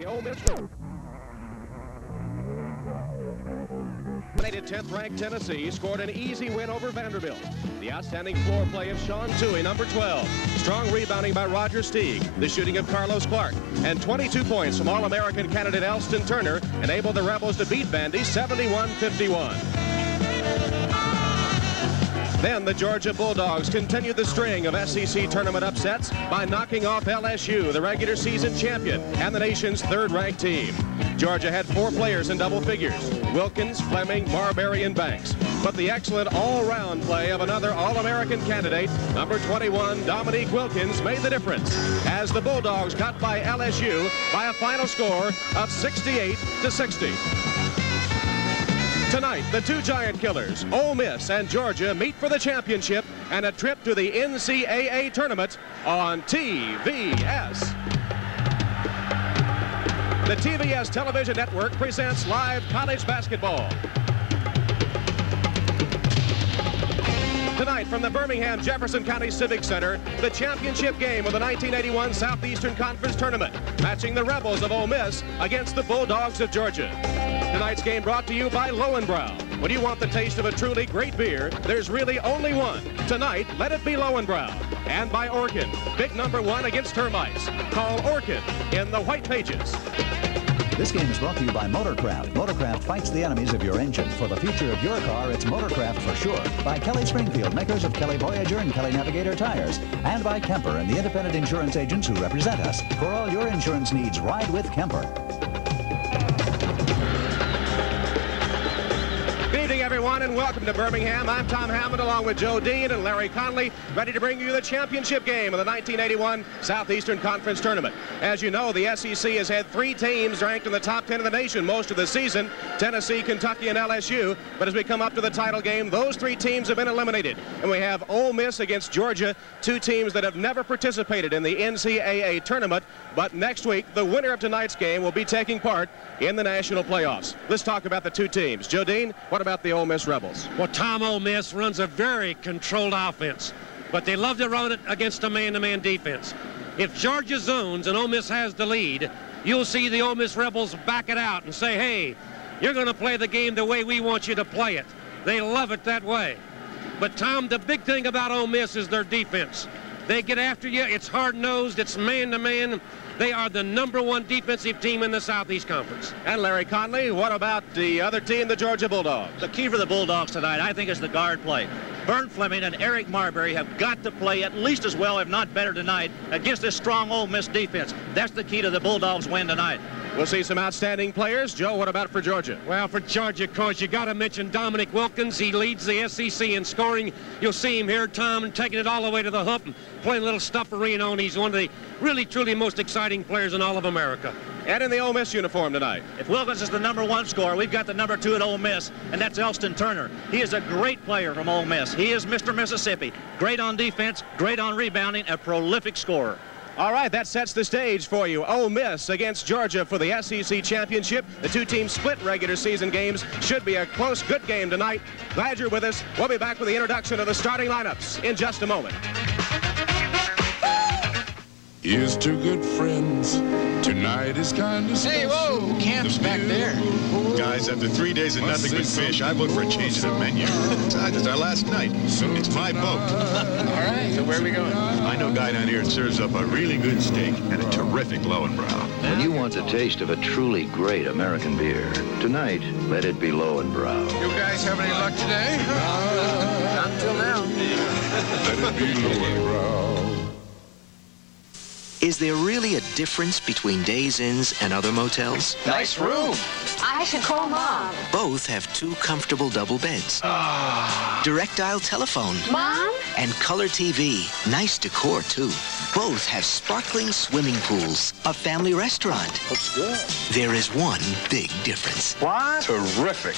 the Ole Miss. Dominated 10th-ranked Tennessee scored an easy win over Vanderbilt. The outstanding floor play of Sean Toohey, number 12. Strong rebounding by Roger Steig. The shooting of Carlos Clark. And 22 points from All-American candidate Elston Turner enabled the Rebels to beat Vandy 71-51. Then the Georgia Bulldogs continued the string of SEC tournament upsets by knocking off LSU, the regular season champion, and the nation's third-ranked team. Georgia had 4 players in double figures: Wilkins, Fleming, Marbury, and Banks. But the excellent all-round play of another All-American candidate, number 21, Dominique Wilkins, made the difference as the Bulldogs got by LSU by a final score of 68-60. Tonight, the two giant killers, Ole Miss and Georgia, meet for the championship and a trip to the NCAA tournament on TVS. The TVS television network presents live college basketball. Tonight from the Birmingham Jefferson County Civic Center, the championship game of the 1981 Southeastern Conference Tournament, matching the Rebels of Ole Miss against the Bulldogs of Georgia. Tonight's game brought to you by Lowenbrau. When you want the taste of a truly great beer, there's really only one. Tonight, let it be Lowenbrau. And by Orkin, big number 1 against termites. Call Orkin in the white pages. This game is brought to you by Motorcraft. Motorcraft fights the enemies of your engine. For the future of your car, it's Motorcraft for sure. By Kelly Springfield, makers of Kelly Voyager and Kelly Navigator tires. And by Kemper and the independent insurance agents who represent us. For all your insurance needs, ride with Kemper. Good evening, everyone, and welcome to Birmingham. I'm Tom Hammond, along with Joe Dean and Larry Conley, ready to bring you the championship game of the 1981 Southeastern Conference Tournament. As you know, the SEC has had 3 teams ranked in the top 10 of the nation most of the season: Tennessee, Kentucky, and LSU. But as we come up to the title game, those 3 teams have been eliminated. And we have Ole Miss against Georgia, 2 teams that have never participated in the NCAA tournament. But next week, the winner of tonight's game will be taking part in the national playoffs. Let's talk about the 2 teams. Joe Dean, what about the Ole Miss Rebels? Well, Tom, Ole Miss runs a very controlled offense, but they love to run it against a man-to-man defense. If Georgia zones and Ole Miss has the lead, you'll see the Ole Miss Rebels back it out and say, hey, you're going to play the game the way we want you to play it. They love it that way. But, Tom, the big thing about Ole Miss is their defense. They get after you. It's hard-nosed. It's man-to-man. They are the #1 defensive team in the Southeast Conference. And Larry Conley, what about the other team, the Georgia Bulldogs? The key for the Bulldogs tonight, I think, is the guard play. Vern Fleming and Eric Marbury have got to play at least as well, if not better, tonight against this strong Ole Miss defense. That's the key to the Bulldogs' win tonight. We'll see some outstanding players. Joe, what about for Georgia? Well, for Georgia, of course, you got to mention Dominique Wilkins. He leads the SEC in scoring. You'll see him here, Tom, and taking it all the way to the hoop and playing a little stufferine on. He's one of the really, truly most exciting players in all of America. And in the Ole Miss uniform tonight. If Wilkins is the #1 scorer, we've got the #2 at Ole Miss, and that's Elston Turner. He is a great player from Ole Miss. He is Mr. Mississippi. Great on defense, great on rebounding, a prolific scorer. All right, that sets the stage for you. Ole Miss against Georgia for the SEC championship. The 2 teams split regular season games. Should be a close, good game tonight. Glad you're with us. We'll be back with the introduction of the starting lineups in just a moment. Here's 2 good friends. Tonight is kind of special. Hey, whoa, camp's back there. Guys, after 3 days of nothing but fish, I look for a change in the menu. Besides, it's our last night. It's my boat. All right, so where are we going? I know a guy down here that serves up a really good steak and a terrific Lowenbrau. When you want the taste of a truly great American beer, tonight, let it be Lowenbrau. You guys have any luck today? Not until now. Let it be Lowenbrau. Is there really a difference between Days Inns and other motels? Nice room. I should call Mom. Both have 2 comfortable double beds. Direct dial telephone. Mom? And color TV. Nice decor, too. Both have sparkling swimming pools. A family restaurant. Looks good. There is one big difference. What? Terrific.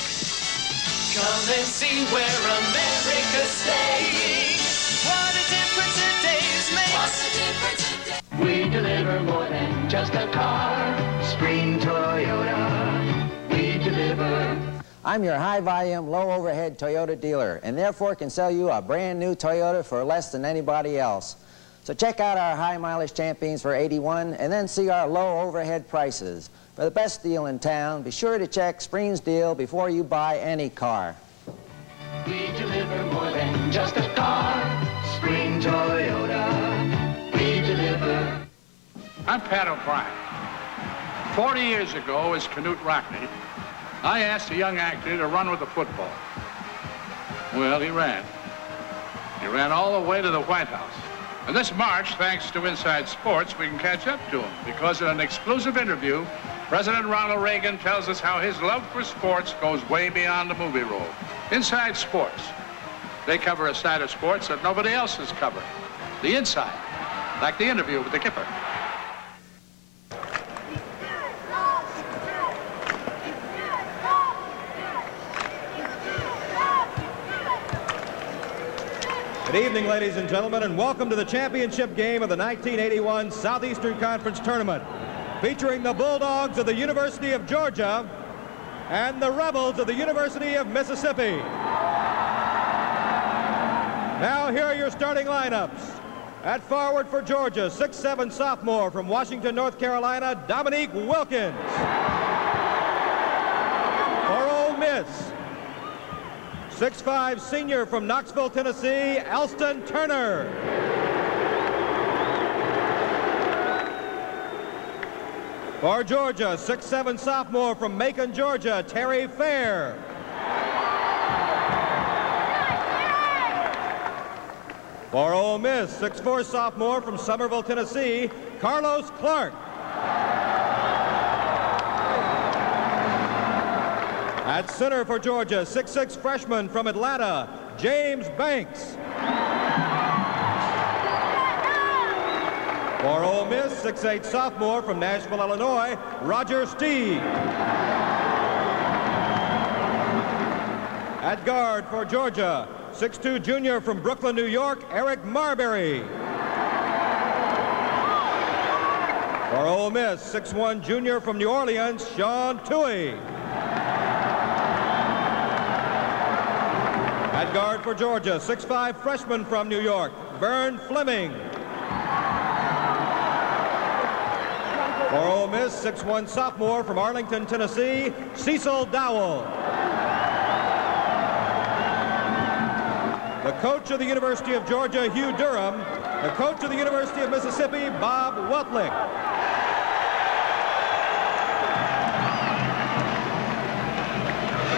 Come and see where America's staying. What a difference a day's makes. What a difference a day. We deliver more than just a car. Spring Toyota, we deliver. I'm your high-volume, low-overhead Toyota dealer, and therefore can sell you a brand-new Toyota for less than anybody else. So check out our high mileage champions for '81 and then see our low overhead prices. For the best deal in town, be sure to check Spreen's deal before you buy any car. We deliver more than just a car. Spreen Toyota, we deliver. I'm Pat O'Brien. 40 years ago, as Canute Rockney, I asked a young actor to run with the football. Well, he ran. He ran all the way to the White House. And this March, thanks to Inside Sports, we can catch up to him because in an exclusive interview, President Ronald Reagan tells us how his love for sports goes way beyond the movie role. Inside Sports. They cover a side of sports that nobody else has covered. The inside, like the interview with the Kipper. Good evening, ladies and gentlemen, and welcome to the championship game of the 1981 Southeastern Conference Tournament, featuring the Bulldogs of the University of Georgia and the Rebels of the University of Mississippi. Now, here are your starting lineups. At forward for Georgia, 6'7" sophomore from Washington, North Carolina, Dominique Wilkins. For Ole Miss, 6'5" senior from Knoxville, Tennessee, Alston Turner. For Georgia, 6'7" sophomore from Macon, Georgia, Terry Fair. For Ole Miss, 6'4" sophomore from Somerville, Tennessee, Carlos Clark. At center for Georgia, 6'6" freshman from Atlanta, James Banks. For Ole Miss, 6'8" sophomore from Nashville, Illinois, Roger Steed. At guard for Georgia, 6'2" junior from Brooklyn, New York, Eric Marbury. For Ole Miss, 6'1" junior from New Orleans, Sean Toohey. At guard for Georgia, 6'5" freshman from New York, Vern Fleming. For Ole Miss, 6'1" sophomore from Arlington, Tennessee, Cecil Dowell. The coach of the University of Georgia, Hugh Durham. The coach of the University of Mississippi, Bob Weltlich.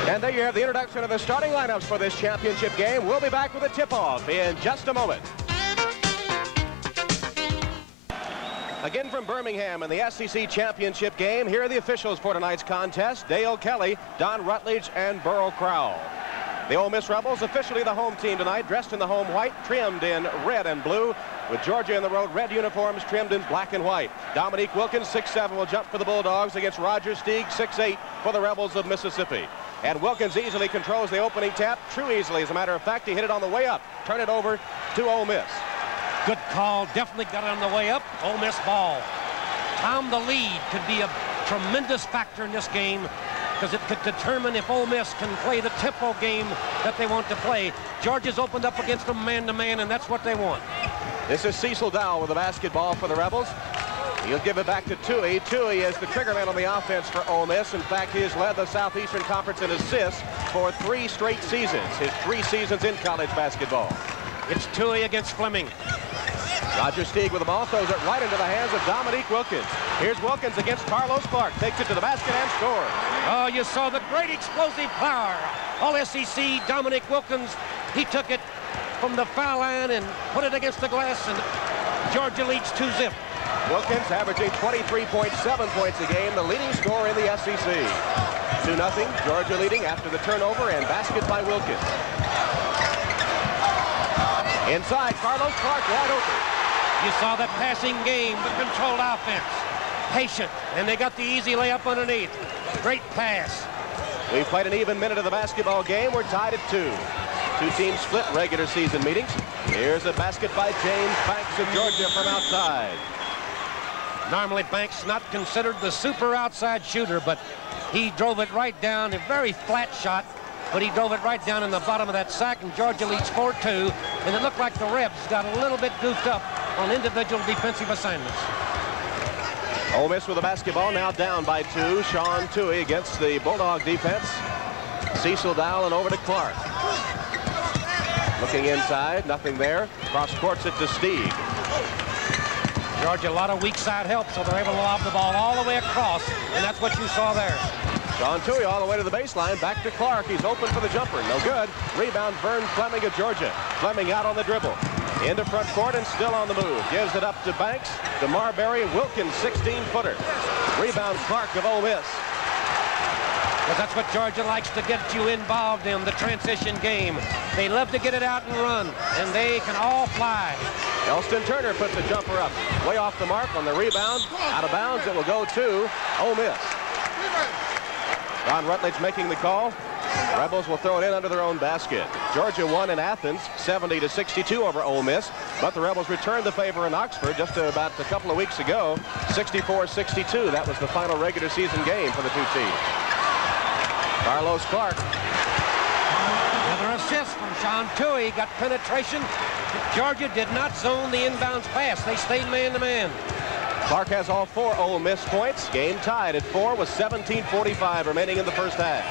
And there you have the introduction of the starting lineups for this championship game. We'll be back with a tip-off in just a moment. Again from Birmingham in the SEC championship game, here are the officials for tonight's contest: Dale Kelly, Don Rutledge, and Burl Crowell. The Ole Miss Rebels, officially the home team tonight, dressed in the home white, trimmed in red and blue, with Georgia in the road red uniforms trimmed in black and white. Dominique Wilkins, 6'7", will jump for the Bulldogs against Roger Steig, 6'8", for the Rebels of Mississippi. And Wilkins easily controls the opening tap, too easily. As a matter of fact, he hit it on the way up. Turn it over to Ole Miss. Good call. Definitely got it on the way up. Ole Miss ball. Tom, the lead could be a tremendous factor in this game because it could determine if Ole Miss can play the tempo game that they want to play. Georgia's opened up against them man-to-man, and that's what they want. This is Cecil Dowell with the basketball for the Rebels. He'll give it back to Toohey. Toohey is the triggerman on the offense for Ole Miss. In fact, he has led the Southeastern Conference in assists for 3 straight seasons, his 3 seasons in college basketball. It's Toohey against Fleming. Roger Steig with the ball, throws it right into the hands of Dominique Wilkins. Here's Wilkins against Carlos Clark. Takes it to the basket and scores. Oh, you saw the great explosive power. All SEC, Dominique Wilkins, he took it from the foul line and put it against the glass, and Georgia leads 2-0. Wilkins averaging 23.7 points a game, the leading scorer in the SEC. 2-0, Georgia leading after the turnover and basket by Wilkins. Inside, Carlos Clark wide open. You saw the passing game, the controlled offense. Patient, and they got the easy layup underneath. Great pass. We've played an even minute of the basketball game. We're tied at 2. 2 teams split regular season meetings. Here's a basket by James Banks of Georgia from outside. Normally Banks not considered the super outside shooter, but he drove it right down, a very flat shot, but he drove it right down in the bottom of that sack, and Georgia leads 4-2, and it looked like the Rebs got a little bit goofed up on individual defensive assignments. Ole Miss with the basketball, now down by 2. Sean Toohey against the Bulldog defense. Cecil Dowell and over to Clark. Looking inside, nothing there. Cross courts it to Steig. Georgia, a lot of weak side help, so they're able to lob the ball all the way across, and that's what you saw there. Sean Toohey all the way to the baseline, back to Clark. He's open for the jumper, no good. Rebound, Vern Fleming of Georgia. Fleming out on the dribble. Into front court and still on the move. Gives it up to Banks, to Marbury. Wilkins, 16-footer. Rebound, Clark of Ole Miss. Because that's what Georgia likes to get you involved in, the transition game. They love to get it out and run, and they can all fly. Elston Turner puts the jumper up. Way off the mark on the rebound. Out of bounds, it will go to Ole Miss. Ron Rutledge making the call. Rebels will throw it in under their own basket. Georgia won in Athens, 70-62 over Ole Miss, but the Rebels returned the favor in Oxford just about a couple of weeks ago, 64-62. That was the final regular season game for the two teams. Carlos Clark. Another assist from Sean Toohey. Got penetration. Georgia did not zone the inbounds pass. They stayed man-to-man. Clark has all 4 Ole Miss points. Game tied at 4 with 17:45 remaining in the first half.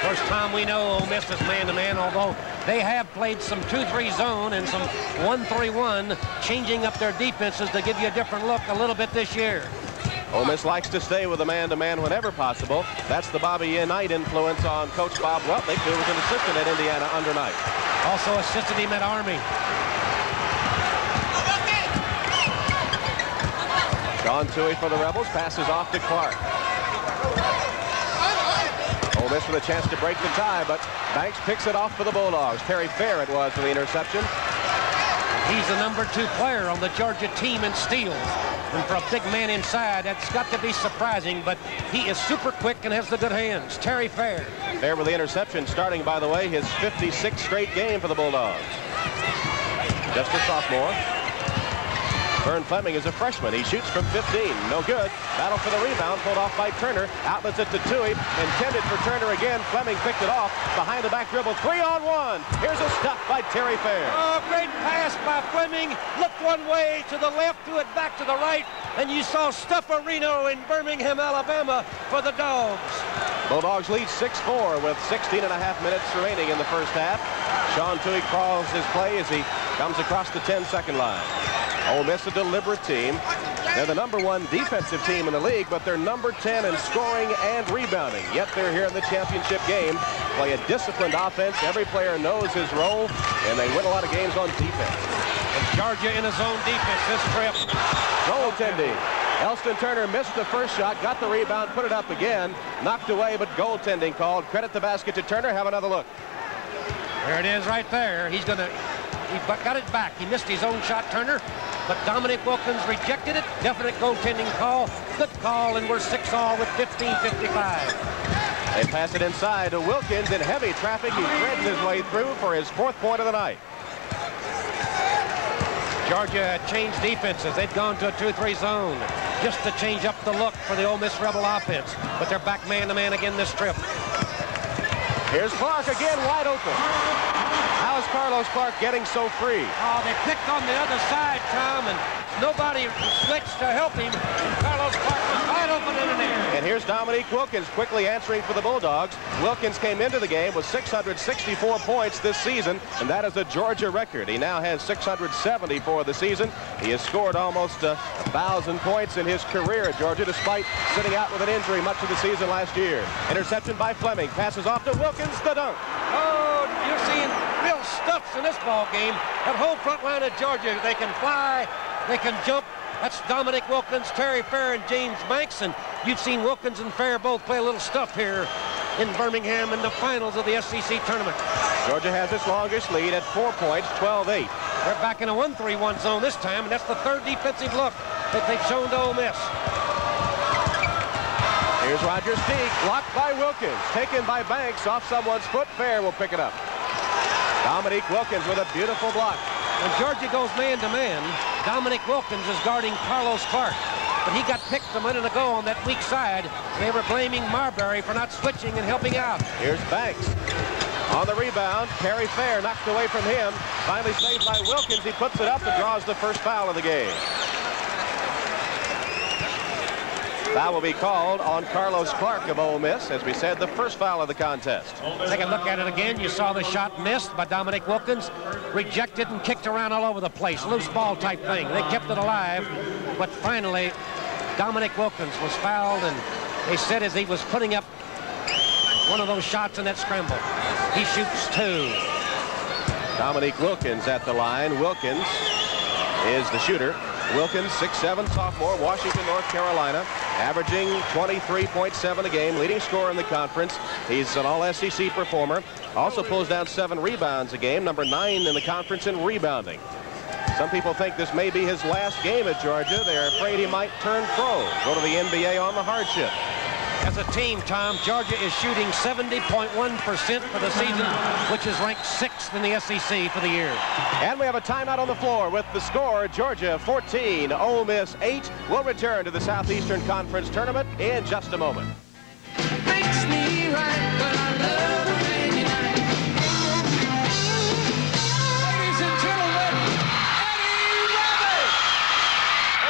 First time we know Ole Miss is man-to-man, although they have played some 2-3 zone and some 1-3-1, changing up their defenses to give you a different look a little bit this year. Ole Miss likes to stay with a man-to-man whenever possible. That's the Bobby Knight influence on Coach Bob Weltnick, who was an assistant at Indiana under Knight. Also assisted him at Army. Sean Toohey for the Rebels, passes off to Clark. Ole Miss with a chance to break the tie, but Banks picks it off for the Bulldogs. Terry Fair it was for the interception. He's the number 2 player on the Georgia team in steals. And for a big man inside, that's got to be surprising, but he is super quick and has the good hands. Terry Fair. Fair with the interception, starting, by the way, his 56th straight game for the Bulldogs. Just a sophomore. Vern Fleming is a freshman. He shoots from 15. No good. Battle for the rebound. Pulled off by Turner. Outlets it to Toohey. Intended for Turner again. Fleming picked it off. Behind the back dribble. 3-on-1. Here's a stop by Terry Fair. Oh, great pass by Fleming. Looked one way to the left, threw it back to the right. And you saw Stuffarino in Birmingham, Alabama for the Dogs. Bulldogs lead 6-4 with 16.5 minutes remaining in the first half. Sean Toohey crawls his play as he comes across the 10-second line. Ole Miss, a deliberate team. They're the number 1 defensive team in the league, but they're number 10 in scoring and rebounding. Yet they're here in the championship game. Play a disciplined offense. Every player knows his role, and they win a lot of games on defense. And Georgia in his own defense this trip. Goaltending. Elston Turner missed the first shot, got the rebound, put it up again. Knocked away, but goaltending called. Credit the basket to Turner. Have another look. There it is right there. He got it back. He missed his own shot, Turner, but Dominique Wilkins rejected it. Definite goaltending call. Good call, and we're 6-all with 15:55. They pass it inside to Wilkins in heavy traffic. He threads his way through for his 4th point of the night. Georgia had changed defenses. They'd gone to a 2-3 zone just to change up the look for the Ole Miss Rebel offense, but they're back man-to-man again this trip. Here's Clark again, wide open. How is Carlos Clark getting so free? Oh, they picked on the other side, Tom, and nobody switched to help him. And Carlos Clark was wide open in there. And here's Dominique Wilkins quickly answering for the Bulldogs. Wilkins came into the game with 664 points this season, and that is a Georgia record. He now has 670 for the season. He has scored almost 1,000 points in his career at Georgia, despite sitting out with an injury much of the season last year. Interception by Fleming. Passes off to Wilkins, the dunk. Oh, you're seeing real stuffs in this ball game. That whole front line of Georgia, they can fly, they can jump. That's Dominique Wilkins, Terry Fair, and James Banks. And you've seen Wilkins and Fair both play a little stuff here in Birmingham in the finals of the SEC tournament. Georgia has its longest lead at 4 points, 12-8. They're back in a 1-3-1 zone this time, and that's the 3rd defensive look that they've shown to Ole Miss. Here's Roger Steig, blocked by Wilkins, taken by Banks off someone's foot. Fair will pick it up. Dominique Wilkins with a beautiful block. When Georgia goes man-to-man, Dominique Wilkins is guarding Carlos Clark. But he got picked a minute ago on that weak side. They were blaming Marbury for not switching and helping out. Here's Banks. On the rebound, Terry Fair knocked away from him. Finally saved by Wilkins. He puts it up and draws the first foul of the game. Foul will be called on Carlos Clark of Ole Miss. As we said, the first foul of the contest. Take a look at it again. You saw the shot missed by Dominique Wilkins. Rejected and kicked around all over the place. Loose ball type thing. They kept it alive. But finally, Dominique Wilkins was fouled, and they said as he was putting up one of those shots in that scramble, he shoots two. Dominique Wilkins at the line. Wilkins is the shooter. Wilkins, 6'7", sophomore, Washington, North Carolina, averaging 23.7 a game, leading scorer in the conference. He's an all-SEC performer. Also pulls down 7 rebounds a game, number 9 in the conference in rebounding. Some people think this may be his last game at Georgia. They're afraid he might turn pro, go to the NBA on the hardship. As a team, Tom, Georgia is shooting 70.1% for the season, which is ranked 6th in the SEC for the year. And we have a timeout on the floor with the score, Georgia 14, Ole Miss 8. We'll return to the Southeastern Conference Tournament in just a moment. Makes me right, but I love a rainy night. Ladies and gentlemen, Eddie Rabbit!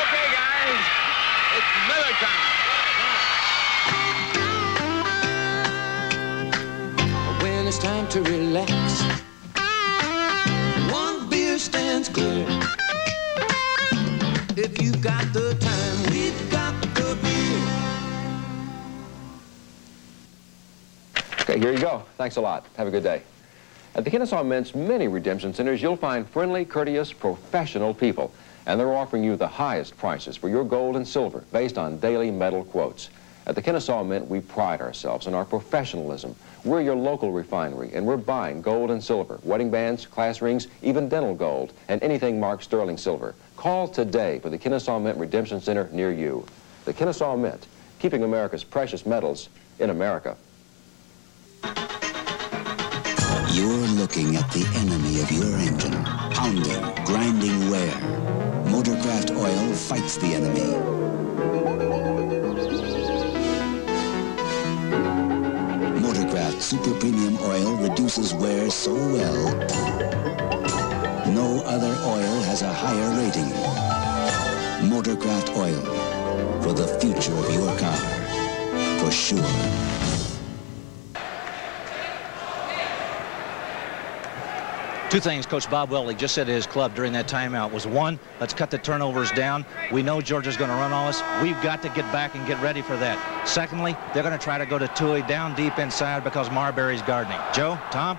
Okay, guys, it's Miller time. When it's time to relax, one beer stands clear. If you got the time, we've got the beer. Okay, here you go. Thanks a lot. Have a good day. At the Kennesaw Mint's many redemption centers, you'll find friendly, courteous, professional people. And they're offering you the highest prices for your gold and silver based on daily metal quotes. At the Kennesaw Mint, we pride ourselves on our professionalism. We're your local refinery, and we're buying gold and silver, wedding bands, class rings, even dental gold, and anything marked sterling silver. Call today for the Kennesaw Mint Redemption Center near you. The Kennesaw Mint, keeping America's precious metals in America. You're looking at the enemy of your engine. Pounding, grinding wear. Motorcraft oil fights the enemy. Motorcraft Super Premium Oil reduces wear so well. No other oil has a higher rating. Motorcraft Oil, for the future of your car, for sure. Two things Coach Bob Welty just said to his club during that timeout was, one, let's cut the turnovers down. We know Georgia's going to run on us. We've got to get back and get ready for that. Secondly, they're going to try to go to Tui down deep inside because Marbury's guarding. Joe, Tom?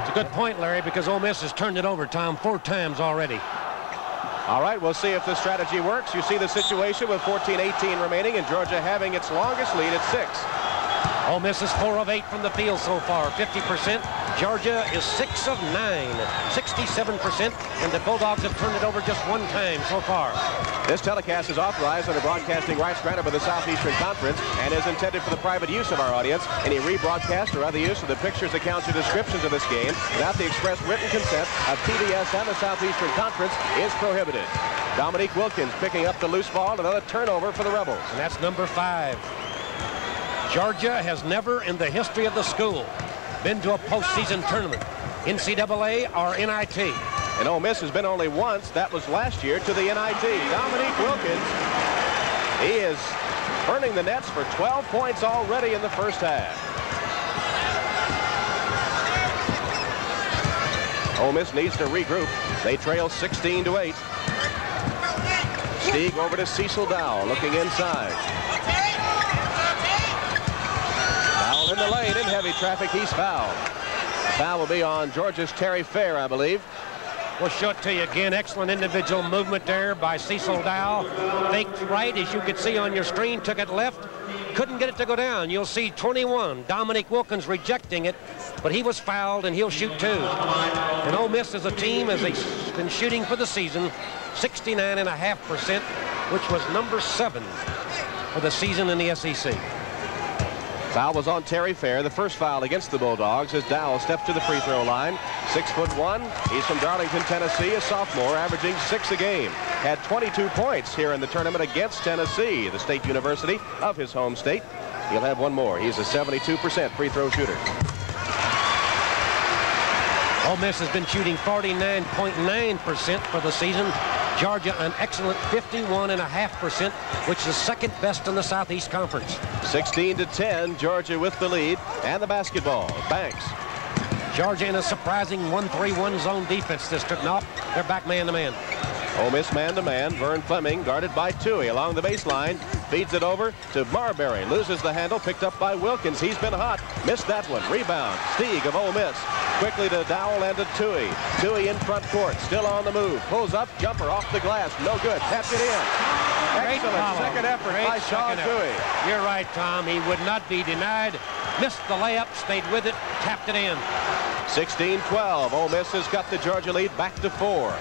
It's a good point, Larry, because Ole Miss has turned it over, Tom, 4 times already. All right, we'll see if this strategy works. You see the situation with 14-18 remaining and Georgia having its longest lead at 6. Ole Miss is 4 of 8 from the field so far, 50%. Georgia is 6 of 9, 67%, and the Bulldogs have turned it over just 1 time so far. This telecast is authorized under broadcasting rights granted by the Southeastern Conference and is intended for the private use of our audience. Any rebroadcast or other use of the pictures, accounts, or descriptions of this game without the express written consent of TBS and the Southeastern Conference is prohibited. Dominique Wilkins picking up the loose ball, another turnover for the Rebels. And that's number 5. Georgia has never in the history of the school been to a postseason tournament, NCAA or NIT. And Ole Miss has been only once. That was last year to the NIT. Dominique Wilkins, he is burning the nets for 12 points already in the first half. Ole Miss needs to regroup. They trail 16-8. Stieg over to Cecil Dow, looking inside. Foul in the lane in heavy traffic. He's fouled. Foul will be on Georgia's Terry Fair, I believe. We'll show it to you again. Excellent individual movement there by Cecil Dow. Faked right, as you could see on your screen, took it left. Couldn't get it to go down. You'll see 21. Dominique Wilkins rejecting it, but he was fouled, and he'll shoot 2. And Ole Miss as a team, as they've been shooting for the season, 69.5%, which was number 7 for the season in the SEC. Foul was on Terry Fair, the first foul against the Bulldogs as Dowell steps to the free throw line. 6'1". He's from Darlington, Tennessee, a sophomore, averaging 6 a game. Had 22 points here in the tournament against Tennessee, the state university of his home state. He'll have one more. He's a 72% free throw shooter. Ole Miss has been shooting 49.9% for the season. Georgia an excellent 51.5%, which is second best in the Southeast Conference. 16-10, Georgia with the lead, and the basketball. Banks. Georgia in a surprising 1-3-1 zone defense this took. No, they're back man-to-man. Ole Miss man-to-man. Vern Fleming guarded by Toohey along the baseline. Feeds it over to Marbury. Loses the handle. Picked up by Wilkins. He's been hot. Missed that one. Rebound. Stieg of Ole Miss. Quickly to Dowell and to Toohey. Toohey in front court. Still on the move. Pulls up. Jumper off the glass. No good. Tapped it in. Excellent second effort by Sean Toohey. You're right, Tom. He would not be denied. Missed the layup. Stayed with it. Tapped it in. 16-12. Ole Miss has got the Georgia lead back to 4.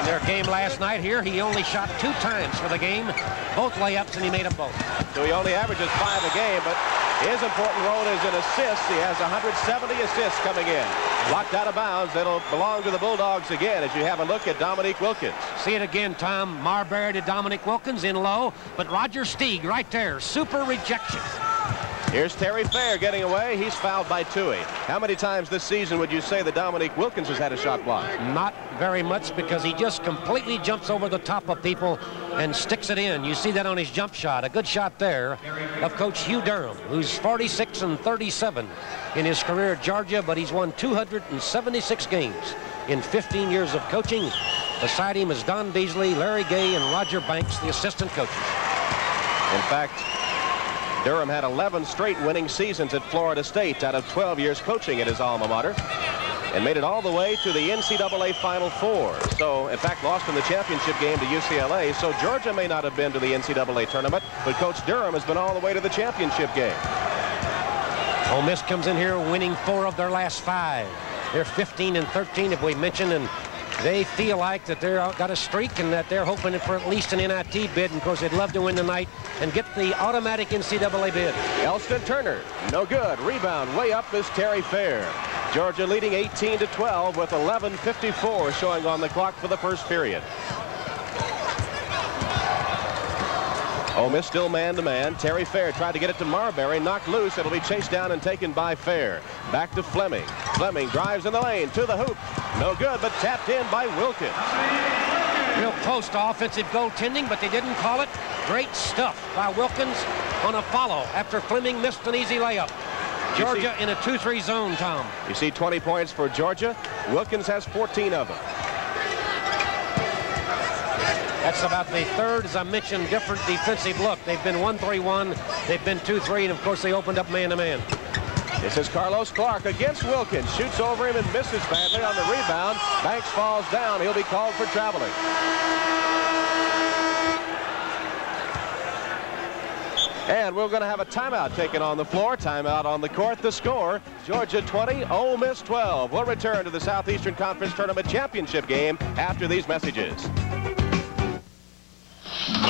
In their game last night here, he only shot 2 times for the game, both layups, and he made them both. So he only averages 5 a game, but his important role is in assists. He has 170 assists coming in. Blocked out of bounds. It'll belong to the Bulldogs again as you have a look at Dominique Wilkins. See it again, Tom. Marbury to Dominique Wilkins in low, but Roger Stieg right there. Super rejection. Here's Terry Fair getting away. He's fouled by Toohey. How many times this season would you say that Dominique Wilkins has had a shot blocked? Not very much, because he just completely jumps over the top of people and sticks it in. You see that on his jump shot. A good shot there of Coach Hugh Durham, who's 46-37 in his career at Georgia, but he's won 276 games in 15 years of coaching. Beside him is Don Beasley, Larry Gay, and Roger Banks, the assistant coaches. In fact, Durham had 11 straight winning seasons at Florida State out of 12 years coaching at his alma mater, and made it all the way to the NCAA Final Four. So, in fact, lost in the championship game to UCLA. So Georgia may not have been to the NCAA tournament, but Coach Durham has been all the way to the championship game. Ole Miss comes in here winning 4 of their last 5. They're 15-13, if we mentioned, and they feel like that they're got a streak and that they're hoping for at least an NIT bid. And of course, they'd love to win tonight and get the automatic NCAA bid. Elston Turner, no good. Rebound way up is Terry Fair. Georgia leading 18-12 with 11:54 showing on the clock for the first period. Ole Miss still man-to-man. Terry Fair tried to get it to Marbury, knocked loose. It'll be chased down and taken by Fair. Back to Fleming. Fleming drives in the lane to the hoop. No good, but tapped in by Wilkins. Real close to offensive goaltending, but they didn't call it. Great stuff by Wilkins on a follow after Fleming missed an easy layup. Georgia in a 2-3 zone, Tom. You see 20 points for Georgia. Wilkins has 14 of them. That's about the third, as I mentioned, different defensive look. They've been 1-3-1, they've been 2-3, and of course they opened up man-to-man. This is Carlos Clark against Wilkins. Shoots over him and misses badly on the rebound. Banks falls down. He'll be called for traveling. And we're going to have a timeout taken on the floor. Timeout on the court. The score, Georgia 20, Ole Miss 12. We'll return to the Southeastern Conference Tournament Championship game after these messages.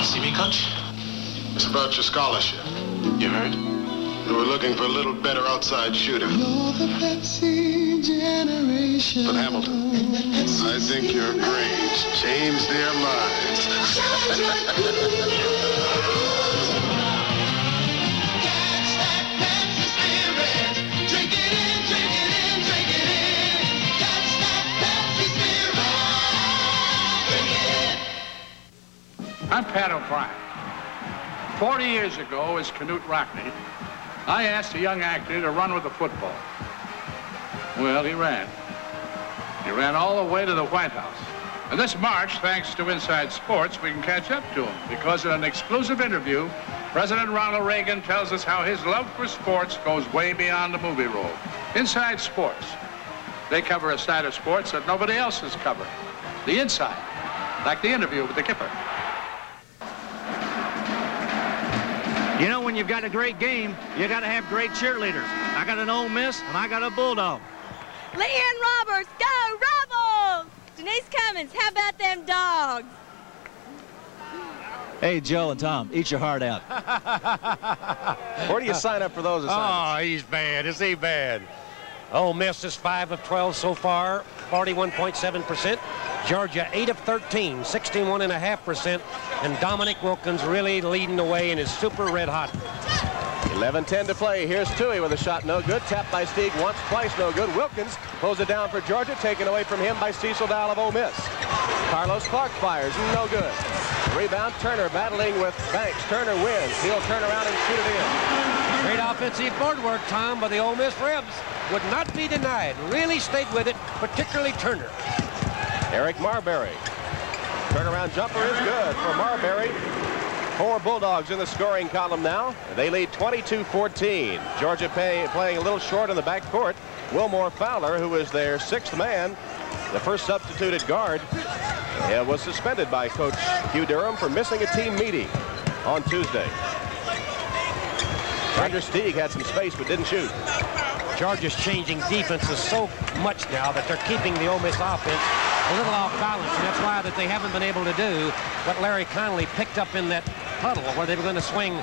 See me, Coach? It's about your scholarship. You heard? We were looking for a little better outside shooter. You're the Pepsi generation. But Hamilton, I think your grades changed their minds. I'm Pat O'Brien. 40 years ago, as Canute Rockney, I asked a young actor to run with the football. Well, he ran. He ran all the way to the White House. And this March, thanks to Inside Sports, we can catch up to him, because in an exclusive interview, President Ronald Reagan tells us how his love for sports goes way beyond the movie role. Inside Sports. They cover a side of sports that nobody else has covered. The inside, like the interview with the Kipper. You know, when you've got a great game, you got to have great cheerleaders. I got an Ole Miss, and I got a Bulldog. Leanne Roberts, go Rebels! Denise Cummins, how about them dogs? Hey, Joe and Tom, eat your heart out. Where do you sign up for those assignments? Oh, he's bad. Is he bad? Ole Miss is 5 of 12 so far, 41.7%. Georgia 8 of 13, 61.5%. And Dominique Wilkins really leading the way and is super red hot. 11-10 to play. Here's Toohey with a shot, no good. Tapped by Stieg once, twice, no good. Wilkins pulls it down for Georgia, taken away from him by Cecil Dowell of Ole Miss. Carlos Clark fires, no good. Rebound, Turner battling with Banks. Turner wins. He'll turn around and shoot it in. Great offensive board work, Tom, by the Ole Miss Rebs. Would not be denied. Really stayed with it, particularly Turner. Eric Marbury. Turnaround jumper is good for Marbury. 4 Bulldogs in the scoring column now. They lead 22-14. Georgia playing a little short in the backcourt. Wilmore Fowler, who was their 6th man, the first substituted guard, was suspended by Coach Hugh Durham for missing a team meeting on Tuesday. Roger Stieg had some space but didn't shoot. Georgia's changing defenses so much now that they're keeping the Ole Miss offense a little off balance, and that's why that they haven't been able to do what Larry Connolly picked up in that huddle where they were going to swing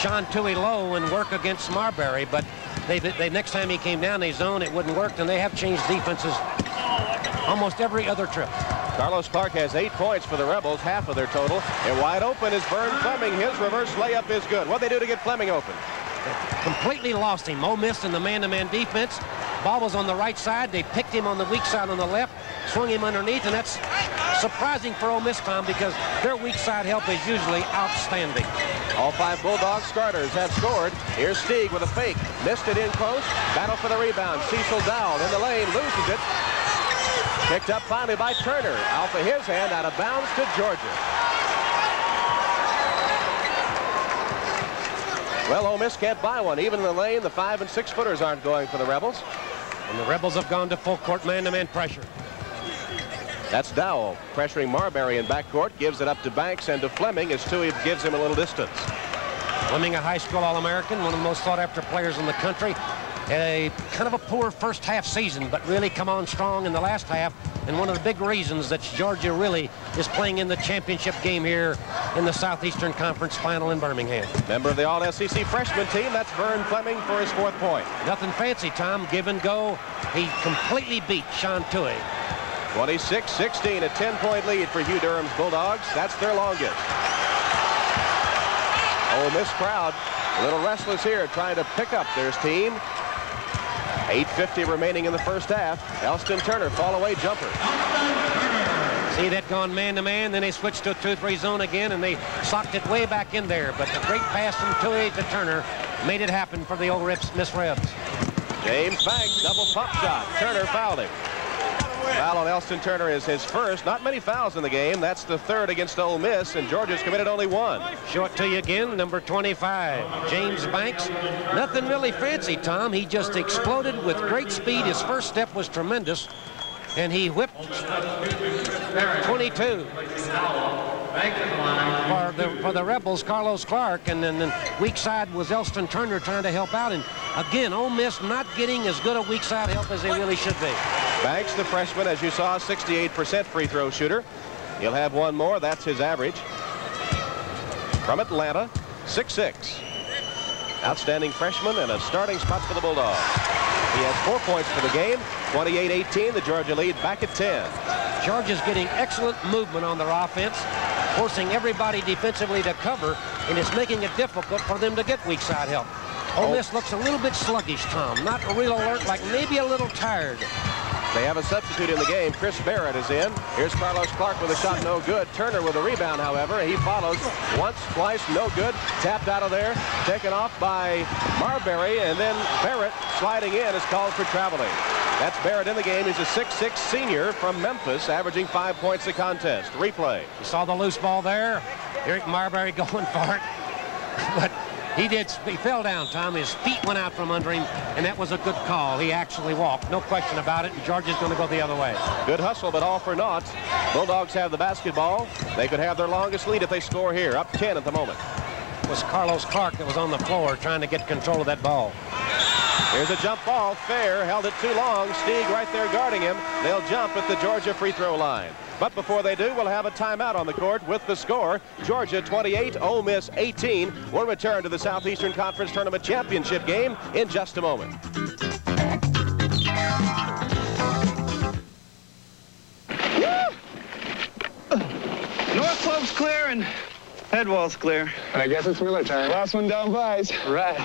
Sean Toohey low and work against Marbury, but they next time he came down, they zoned, it wouldn't work, and they have changed defenses almost every other trip. Carlos Clark has 8 points for the Rebels, half of their total. And wide open is Vern Fleming. His reverse layup is good. What'd they do to get Fleming open? Completely lost him. Ole Miss in the man-to-man defense. Ball was on the right side. They picked him on the weak side on the left, swung him underneath, and that's surprising for Ole Miss, Tom, because their weak side help is usually outstanding. All 5 Bulldog starters have scored. Here's Stieg with a fake. Missed it in close. Battle for the rebound. Cecil Dowell in the lane, loses it. Picked up finally by Turner. Off of his hand, out of bounds to Georgia. Well, Ole Miss can't buy one. Even in the lane, the 5- and 6-footers aren't going for the Rebels. And the Rebels have gone to full court man-to-man pressure. That's Dowell pressuring Marbury in backcourt. Gives it up to Banks and to Fleming as Toohey gives him a little distance. Fleming, a high school All-American, one of the most sought-after players in the country. A kind of a poor first half season, but really come on strong in the last half. And one of the big reasons that Georgia really is playing in the championship game here in the Southeastern Conference final in Birmingham. Member of the All-SEC freshman team, that's Vern Fleming for his 4th point. Nothing fancy, Tom. Give and go. He completely beat Sean Toohey. 26-16, a 10-point lead for Hugh Durham's Bulldogs. That's their longest. Ole Miss crowd a little restless here, trying to pick up their team. 8:50 remaining in the first half. Elston Turner, fall away jumper. See that gone man-to-man, then they switched to a 2-3 zone again, and they socked it way back in there. But the great pass from Toohey to Turner made it happen for the Ole Miss Rebs. James Banks, double pump shot. Turner fouled him. Foul on Elston Turner is his first. Not many fouls in the game. That's the 3rd against Ole Miss, and Georgia's committed only 1. Show it to you again, number 25, James Banks. Nothing really fancy, Tom. He just exploded with great speed. His first step was tremendous, and he whipped 22. For the Rebels, Carlos Clark, and then the weak side was Elston Turner trying to help out. And again, Ole Miss not getting as good a weak side help as they really should be. Banks, the freshman, as you saw, 68% free throw shooter. He'll have 1 more. That's his average. From Atlanta, 6'6". Outstanding freshman and a starting spot for the Bulldogs. He has 4 points for the game. 28-18, the Georgia lead back at 10. Georgia's getting excellent movement on their offense, forcing everybody defensively to cover, and it's making it difficult for them to get weak side help. Ole Miss looks a little bit sluggish, Tom. Not real alert, like maybe a little tired. They have a substitute in the game. Chris Barrett is in. Here's Carlos Clark with a shot, no good. Turner with a rebound, however. He follows once, twice, no good. Tapped out of there, taken off by Marbury, and then Barrett sliding in is called for traveling. That's Barrett in the game. He's a 6'6" senior from Memphis, averaging 5 points a contest. Replay. You saw the loose ball there. Eric Marbury going for it. But he fell down, Tom. His feet went out from under him, and that was a good call. He actually walked, no question about it, and Georgia's going to go the other way. Good hustle, but all for naught. Bulldogs have the basketball. They could have their longest lead if they score here, up 10 at the moment. It was Carlos Clark that was on the floor trying to get control of that ball. Here's a jump ball. Fair held it too long. Stieg right there guarding him. They'll jump at the Georgia free throw line. But before they do, we'll have a timeout on the court with the score. Georgia 28, Ole Miss 18. We'll return to the Southeastern Conference Tournament Championship game in just a moment. North Slope's clear and Head wall's clear. And I guess it's Miller time. Last one down, Vice. Right.